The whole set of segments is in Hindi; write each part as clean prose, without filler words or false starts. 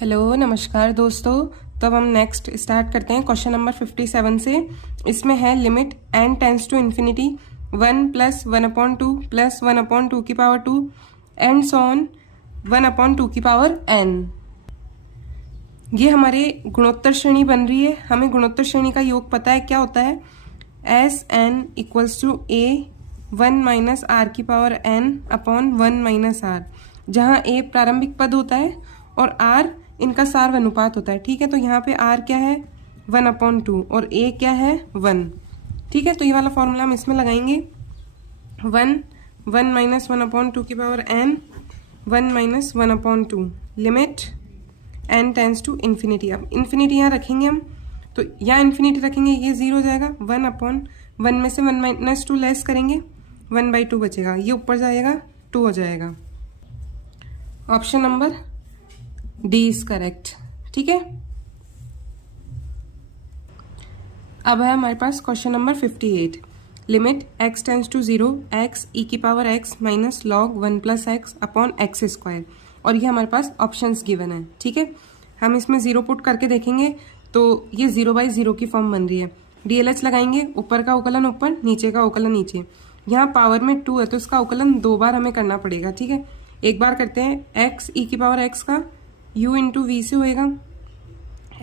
हेलो नमस्कार दोस्तों। तो अब हम नेक्स्ट स्टार्ट करते हैं क्वेश्चन नंबर 57 से। इसमें है limit n tends to infinity 1 + 1/2 + 1/2 की पावर 2 एंड सो ऑन 1/2 की पावर n। ये हमारे गुणोत्तर श्रेणी बन रही है। हमें गुणोत्तर श्रेणी का योग पता है, क्या होता है Sn = a 1 - r की पावर n अपॉन 1 - r, जहाँ a प्रारंभिक पद होता है और r इनका सार्व अनुपात होता है। ठीक है, तो यहाँ पे r क्या है 1/2 और a क्या है 1। ठीक है, तो ये वाला फॉर्मूला हम इसमें लगाएंगे 1 - 1/2 की power n 1 - 1/2 limit n tends to infinity. अब इन्फिनिटी यहाँ रखेंगे हम, तो यहाँ इन्फिनिटी रखेंगे, ये 0 हो जाएगा। 1/1 में से 1 - 2 लेस करेंगे 1/2 बचेगा, ये ऊपर जाएगा 2 हो जाएगा। Option number D is correct. ठीक है, अब है हमारे पास question number 58। Limit x tends to 0 x e⁻x - log 1 + x upon x²। और ये हमारे पास ऑप्शंस गिवन है। ठीक है, हम इसमें 0 पुट करके देखेंगे तो ये 0/0 की फॉर्म बन रही है। DLH लगाएंगे, ऊपर का अवकलन ऊपर, नीचे का अवकलन नीचे। यहाँ पावर में 2 है तो इसका अवकलन 2 बार हमें करना पड़ेगा। ठीक है, एक बार करते हैं x e⁻x का u × v से होएगा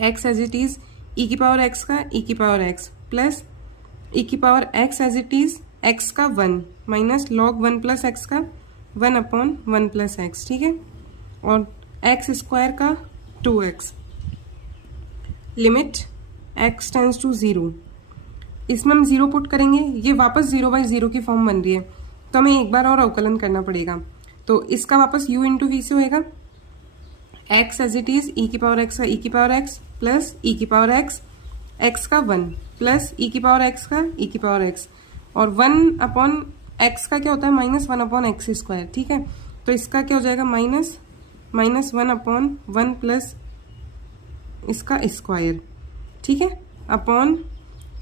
x as it is e⁻x का e⁻x plus e⁻x as it is x का 1 माइनस log 1 + x का 1/1 + x। ठीक है, और x² का 2x limit x tends to 0। इसमें हम 0 पुट करेंगे, ये वापस 0/0 की फॉर्म बन रही है तो हमें एक बार और अवकलन करना पड़ेगा। तो इसका वापस u × v से होएगा x as it is e⁻x का e⁻x प्लस e⁻x x का 1 प्लस e⁻x का e⁻x और 1/x का क्या होता है -1/x²। ठीक है, तो इसका क्या हो जाएगा -1/1 प्लस इसका स्क्वायर। ठीक है, अपॉन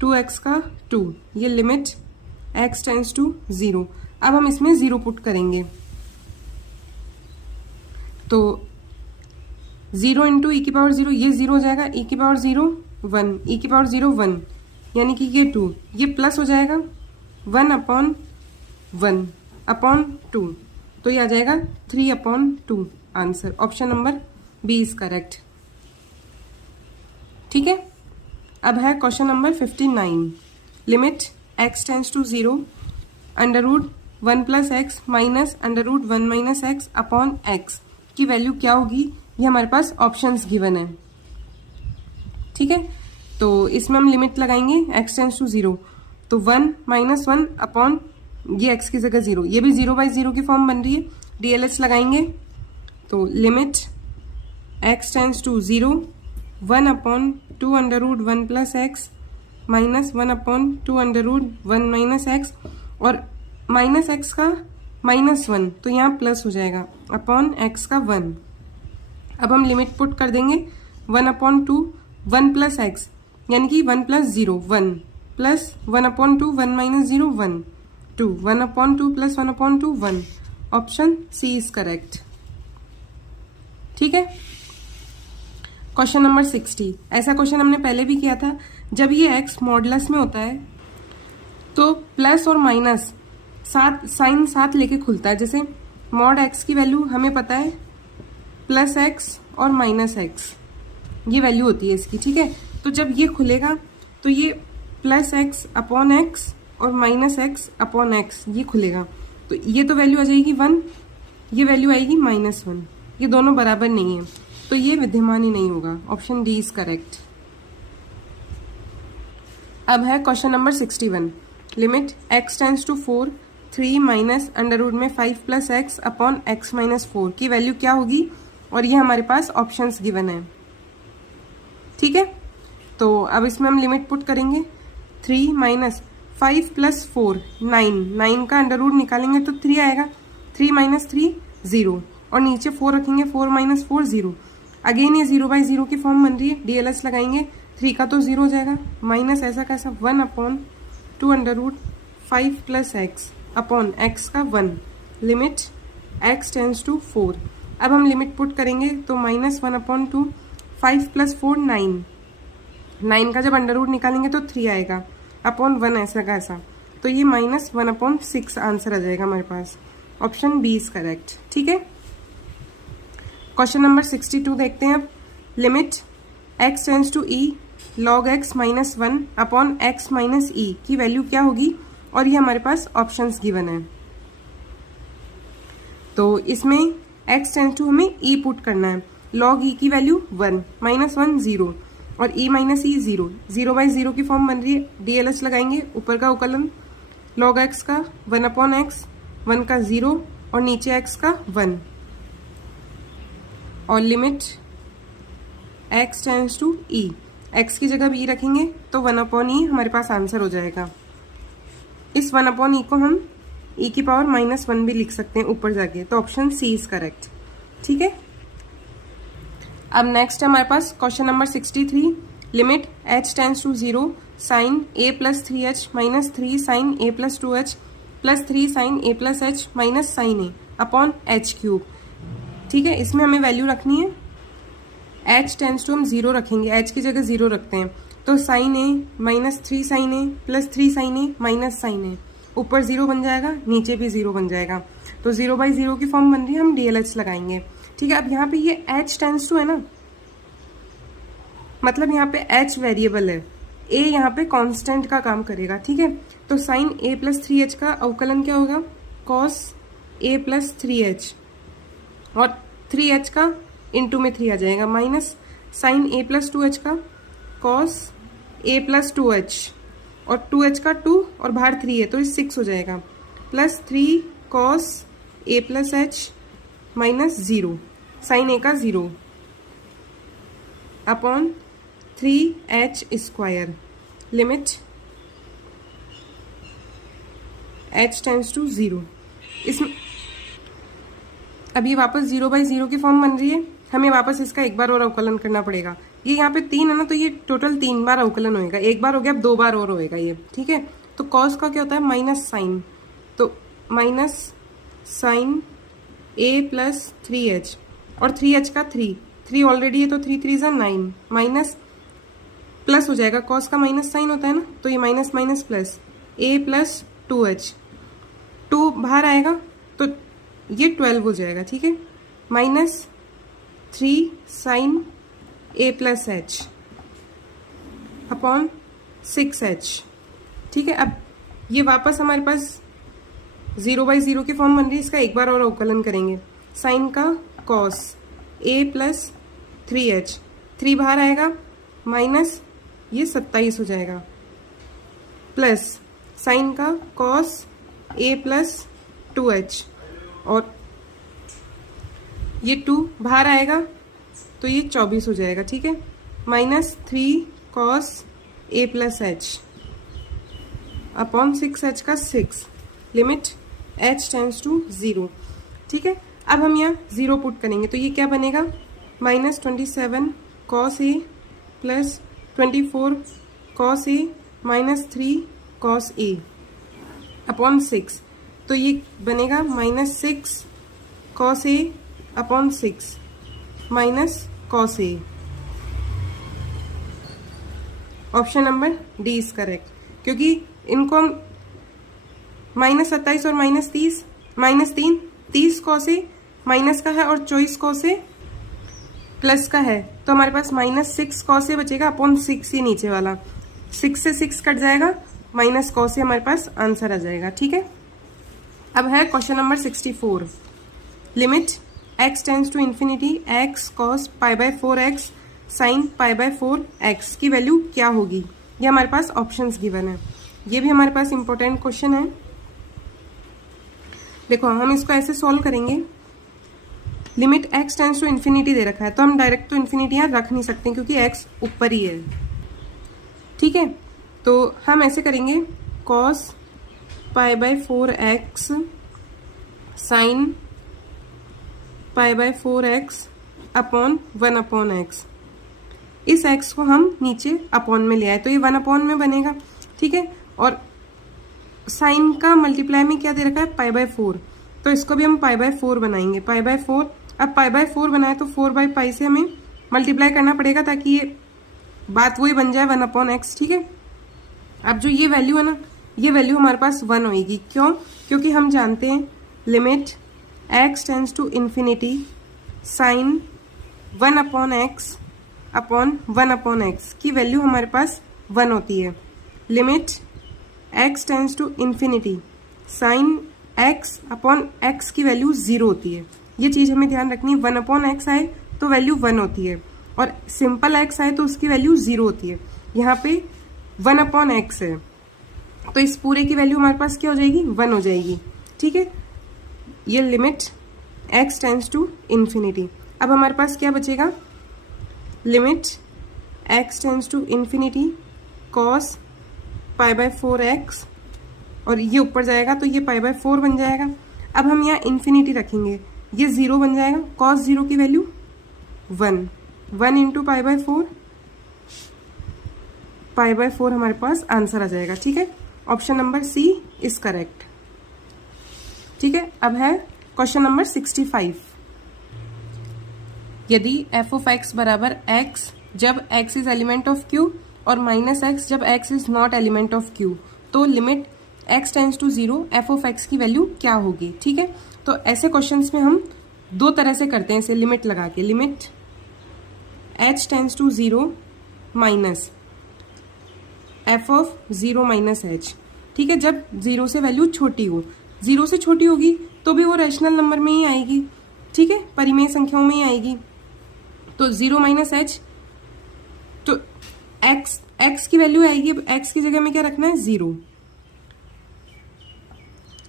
2x का 2, ये लिमिट x टेंस टू 0। अब हम इसमें 0 पुट करेंगे तो 0 × e⁻0, ये 0 हो जाएगा, e⁻0 1 e⁻0 1 यानी कि ये 2, ये प्लस हो जाएगा 1/1/2, तो ये आ जाएगा 3/2 answer. Option number B is correct. ठीक है, अब है question number 59। Limit x tends to 0 √1 + x minus √1 - x upon x की वैल्यू क्या होगी, ये हमारे पास ऑप्शंस गिवन है। ठीक है, तो इसमें हम लिमिट लगाएंगे x टेंस टू 0, तो 1 - 1 अपॉन ये x की जगह 0, ये भी 0/0 की फॉर्म बन रही है। DLH लगाएंगे तो limit x tends to 0 1/2 √1 + x minus 1/2 √1 - x और माइनस x का -1, तो यहाँ प्लस हो जाएगा अपॉन x का 1। अब हम लिमिट पुट कर देंगे 1/2 1 + x यानी कि 1 + 0 1 plus 1/2 1 - 0 1 2 1/2 + 1/2 1। Option C is correct. ठीक है, क्वेश्चन नंबर 60। ऐसा क्वेश्चन हमने पहले भी किया था। जब ये x मॉडुलस में होता है तो प्लस और माइनस साइन साथ लेके खुलता है। जैसे मॉड x की वैल्यू हमें पता है +x और -x, ये वैल्यू होती है इसकी। ठीक है, तो जब ये खुलेगा तो ये +x/x और -x/x ये खुलेगा, तो ये तो वैल्यू आ जाएगी 1, ये वैल्यू आएगी -1, ये दोनों बराबर नहीं है तो ये विद्यमान ही नहीं होगा। Option D is correct. अब है question number 61। Limit x tends to 4 3 minus √5 + x upon x - 4 की वैल्यू क्या होगी, और ये हमारे पास ऑप्शंस गिवन है। ठीक है, तो अब इसमें हम लिमिट पुट करेंगे 3 - 5 + 4 9 का अंडर रूट निकालेंगे तो 3 आएगा, 3 - 3 0 और नीचे 4 रखेंगे, 4 - 4 0। अगेन ये 0/0 की फॉर्म बन रही है। DLH लगाएंगे, 3 का तो 0 हो जाएगा, माइनस ऐसा कैसा 1/2 √5 + x अपॉन x का 1 लिमिट x टेंस टू 4। अब हम लिमिट पुट करेंगे तो -1/2, 5 + 4 9, 9 का जब अंडर रूट निकालेंगे तो 3 आएगा, अपॉन 1 ऐसा का ऐसा, तो ये -1/6 आंसर आ जाएगा हमारे पास। Option B is correct. ठीक है, क्वेश्चन नंबर 62 देखते हैं अब। Limit x tends to e log x -1 upon x minus e की वैल्यू क्या होगी, और ये हमारे पास ऑप्शंस गिवन है। तो इसमें x टेंड्स टू हमें e पुट करना है, log e की वैल्यू 1, -1 0 और e माइनस ई 0, 0/0 की फॉर्म बन रही है, DLH लगाएंगे, ऊपर का उकलन log x का 1/x, 1 का 0 और नीचे x का 1, और limit x tends to e, x की जगह b रखेंगे तो 1/e हमारे पास आंसर हो जाएगा। इस 1/e को हम e की पावर -1 भी लिख सकते हैं ऊपर जाके, तो ऑप्शन सी इज करेक्ट। ठीक है, अब नेक्स्ट है हमारे पास question number 63। Limit h tends to 0 sine a + 3h - 3 sine a + 2h + 3 sine a + h minus sine a upon h³। ठीक है, इसमें हमें वैल्यू रखनी है, h टेंड्स टू हम 0 रखेंगे, h की जगह 0 रखते हैं, तो sine a -3 sine a + 3 sine a minus sine a, ऊपर 0 बन जाएगा, नीचे भी 0 बन जाएगा, तो 0/0 की फॉर्म बन रही है, हम DLH लगाएंगे। ठीक है, अब यहाँ पे ये h टेंड्स टू है ना, मतलब यहाँ पे h वेरिएबल है, a यहाँ पे कांस्टेंट का काम करेगा। ठीक है, तो साइन a + 3h का अवकलन क्या होगा, cos a + 3h, और 3h का इंटू में 3 आ जाएगा, माइनस साइन a + 2h का cos a + 2h, और 2h का 2 और बाहर 3 है तो ये 6 हो जाएगा, plus 3 cos a + h minus 0 sine a का 0 upon 3h²। Limit h tends to 0। इसमें अभी वापस 0/0 की फॉर्म बन रही है, हमें वापस इसका एक बार और अवकलन करना पड़ेगा। ये यहाँ पे 3 है ना, तो ये टोटल 3 बार अवकलन होएगा, एक बार हो गया, अब 2 बार और होएगा ये। ठीक है, तो कॉस का क्या होता है, माइनस साइन, तो माइनस साइन a + 3h, और 3h का 3 ऑलरेडी है तो 3 3 = 9, माइनस प्लस हो जाएगा, कॉस का माइनस साइन होता है ना, तो ये minus minus plus a + 2h, 2 बाहर आएगा तो ये 12 हो जाएगा। ठीक है, -3 sine a + h upon 6h। ठीक है, अब ये वापस हमारे पास 0/0 की फॉर्म बन रही है, इसका एक बार और अवकलन करेंगे, साइन का cos a + 3h, 3 बाहर आएगा, माइनस ये 27 हो जाएगा, प्लस साइन का cos a + 2h, और ये 2 बाहर आएगा तो ये 24 हो जाएगा। ठीक है, -3 cos a + h upon 6h का 6, लिमिट h टेंड्स टू 0। ठीक है, अब हम यहाँ 0 पुट करेंगे तो ये क्या बनेगा, -27 cos a + 24 cos a -3 cos a upon 6, तो ये बनेगा -6 cos a upon 6 minus cos a। Option number D is correct, क्योंकि इनको हम -27 और -30, -3 30 cos a माइनस का है और 24 cos a प्लस का है, तो हमारे पास -6 cos a बचेगा अपॉन 6, ये नीचे वाला 6 से 6 कट जाएगा, माइनस cos a हमारे पास आंसर आ जाएगा। ठीक है, अब है question number 64। Limit x tends to infinity x cos π/4x sine π/4x की वैल्यू क्या होगी, ये हमारे पास ऑप्शंस गिवन है। ये भी हमारे पास इंपॉर्टेंट क्वेश्चन है। देखो हम इसको ऐसे सॉल्व करेंगे, limit x tends to infinity दे रखा है तो हम डायरेक्ट तो इन्फिनिटी यहाँ रख नहीं सकते क्योंकि x ऊपर ही है। ठीक है, तो हम ऐसे करेंगे, cos π/4x sine π/4x upon 1/x, इस x को हम नीचे अपॉन में ले आए तो ये 1 में बनेगा। ठीक है, और साइन का मल्टीप्लाई में क्या दे रखा है, π/4, तो इसको भी हम π/4 बनाएंगे, π/4 अब पाई बाय 4 बनाए तो 4 बाई पाई से हमें मल्टीप्लाई करना पड़ेगा ताकि ये बात वही बन जाए 1/x, ठीक है। अब जो ये वैल्यू है ना, ये वैल्यू हमारे पास 1 होगी। क्यों? क्योंकि हम जानते हैं limit x tends to infinity sine 1/x upon 1/x की वैल्यू हमारे पास 1 होती है। Limit x tends to infinity sine x upon x की वैल्यू 0 होती है। ये चीज़ हमें ध्यान रखनी है। 1/x आए तो वैल्यू 1 होती है और सिंपल x आए तो उसकी वैल्यू 0 होती है। यहाँ पे 1/x है तो इस पूरे की वैल्यू हमारे पास क्या हो जाएगी? 1 हो जाएगी, ठीक है। ये limit x tends to infinity. अब हमारे पास क्या बचेगा? Limit x tends to infinity cos pi by 4x और ये ऊपर जाएगा तो ये पाई बाय 4 बन जाएगा। अब हम यहाँ इन्फिनिटी रखेंगे, ये 0 बन जाएगा। कॉस 0 की value 1 into pi by 4, pi by 4 हमारे पास आंसर आ जाएगा, ठीक है। Option number C is correct, ठीक है। अब है क्वेश्चन नंबर 65। यदि एफ ऑफ एक्स बराबर एक्स जब X is element of Q और माइनस एक्स जब X is not element of Q, तो limit X tends to 0 F of x की वैल्यू क्या होगी, ठीक है। तो ऐसे क्वेश्चंस में हम दो तरह से करते हैं इसे लिमिट लगा के। Limit h tends to 0 minus f of 0 minus h, ठीक है। जब 0 से वैल्यू छोटी हो, 0 से छोटी होगी तो भी वो रैशनल नंबर में ही आएगी, ठीक है, परिमेय संख्याओं में ही आएगी। तो 0 माइनस एच तो एक्स की वैल्यू आएगी। अब एक्स की जगह में क्या रखना है? 0।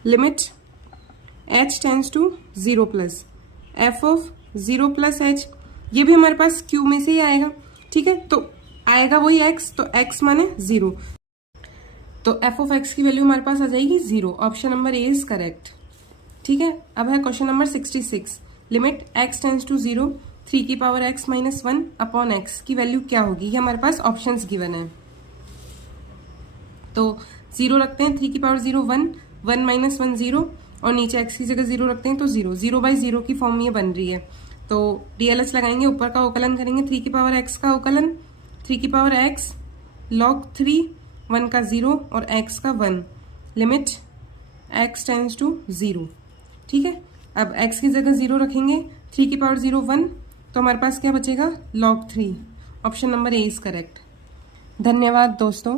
Limit h tends to 0 plus f of 0 plus h, ये भी हमारे पास q में से ही आएगा, ठीक है। तो आएगा वही x, तो x माने 0, तो एफ ऑफ एक्स की वैल्यू हमारे पास आ जाएगी 0। Option number A is correct, ठीक है। अब है question number 66। Limit x tends to 0 3 की power x minus 1 upon x की वैल्यू क्या होगी? ये हमारे पास ऑप्शंस गिवन है। तो 0 रखते हैं, 3 की पावर 0 1, 1 माइनस 1 0 और नीचे x की जगह 0 रखते हैं तो 0, 0 बाई 0 की फॉर्म ये बन रही है। तो DLH लगाएंगे, ऊपर का अवकलन करेंगे, 3 की पावर x का अवकलन, 3 की पावर x log 3, 1 का 0 और x का 1। लिमिट x टेंड्स टू 0, ठीक है। अब x की जगह 0 रखेंगे, 3 की पावर 0 1, तो हमारे पास क्या बचेगा? log 3। Option number A is correct. धन्यवाद दोस्तों।